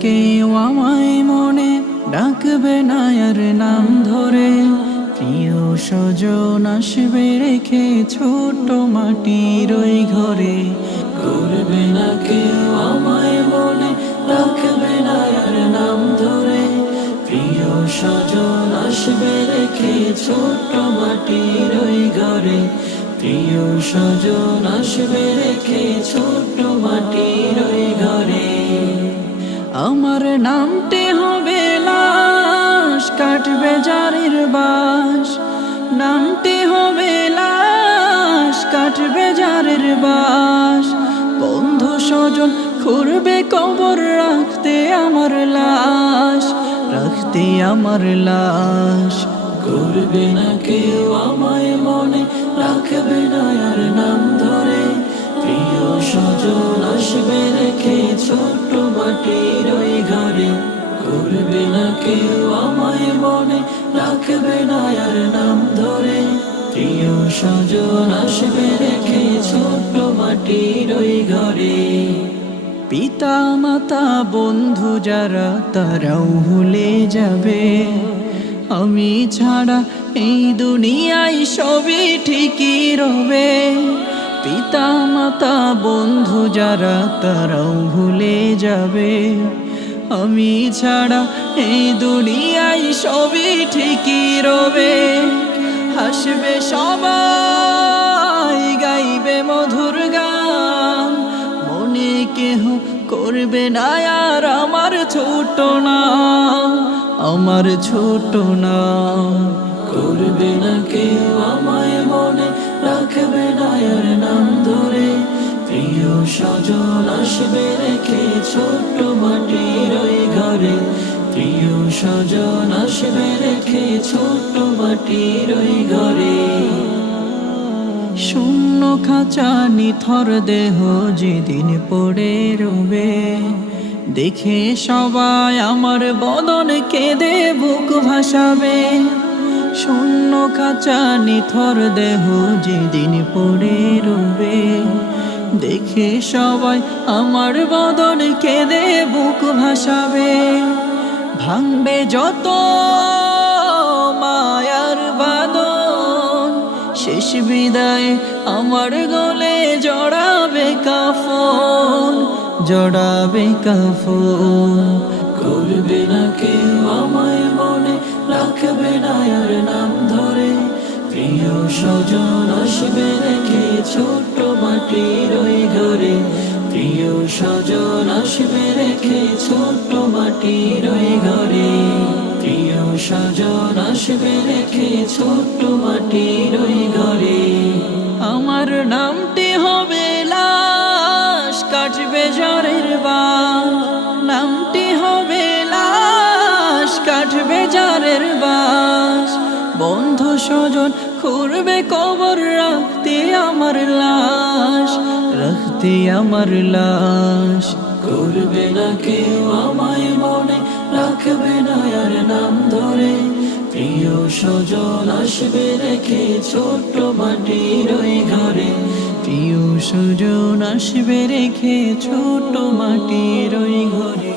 কেউ আমায় মনে ডাকবে না আর নাম ধরে। প্রিয় স্বজন আসবে রেখে ছোট মাটির ওই ঘরে। করবে না কেউ আমায় মনে ডাকবে না আর নাম ধরে। প্রিয় স্বজন আসবে রেখে ছোট মাটির ওই ঘরে। প্রিয় স্বজন আসবে রেখে ছোট মাটির ওই ঘরে। আমার নামটি হবে লাশ, কাটবে জারির বাস। নামটি হবে লাশ, কাটবে জারির বাস। বন্ধু স্বজন খুঁড়বে কবর, রাখতে আমার লাশ, রাখতে আমার লাশ। করবে না কেউ আমায় মনে রাখবে না আর নাম ধরে। প্রিয় স্বজন আসবে রেখে ছোট মাটির ওই ঘরে। করবে না কেউ আমায় মনে রাখবে না আর নাম ধরে। প্রিয় স্বজন আসবে রেখে ছোট মাটির ওই ঘরে। পিতা মাতা বন্ধু যারা তারাও ভুলে যাবে। আমি ছাড়া এই দুনিয়ায় সবই ঠিকই রবে। পিতা মাতা বন্ধু যারা তারাও ভুলে যাবে। আমি ছাড়া এই দুনিয়ায় সবই ঠিকই রবে। হাসবে সবাই, গাইবে মধুর গান। মনে কেহ করবে না আর আমার ছোট না, আমার ছোট না। করবে না কেউ আমায় মনে রাখবে না আর নাম ধরে। প্রিয় স্বজন আসবে রেখে ছোট মাটির ওই ঘরে। প্রিয় স্বজন আসবে রেখে ছোট মাটির ওই ঘরে। শূন্য খাঁচা নিথর দেহ যেদিন পড়ে রবে। দেখে সবাই আমার বদন কেঁদে বুক ভাসাবে। শূন্য খাঁচা নিথর দেহ যেদিন পড়ে রবে। দেখে সবাই আমার বদন কেঁদে বুক ভাসাবে। ভাঙবে যত মায়ার বাঁধন, শেষ বিদায় আমার গলে জড়াবে কাফন, জড়াবে কাফন। করবে না কেউ আমায় মনে রাখবে না আর নাম ধরে। প্রিয় স্বজন আসবে রেখে ছোট মাটির ওই ঘরে। প্রিয় স্বজন আসবে রেখে ছোট মাটির ওই ঘরে। প্রিয় স্বজন আসবে রেখে ছোট মাটির ওই ঘরে। আমার নামটি হবে লাশ, কাটবে জারির বাস। নামটি হবে লাশ, কাটবে জারির বাস। বন্ধু স্বজন খুঁড়বে কবর, রাখতে আমার লাশ, রাখতে আমার লাশ। করবে না কেউ আমায় মনে রাখবে না আর নাম ধরে। প্রিয় স্বজন আসবে রেখে ছোট মাটির ওই ঘরে। প্রিয় স্বজন আসবে রেখে ছোট মাটির ওই ঘরে।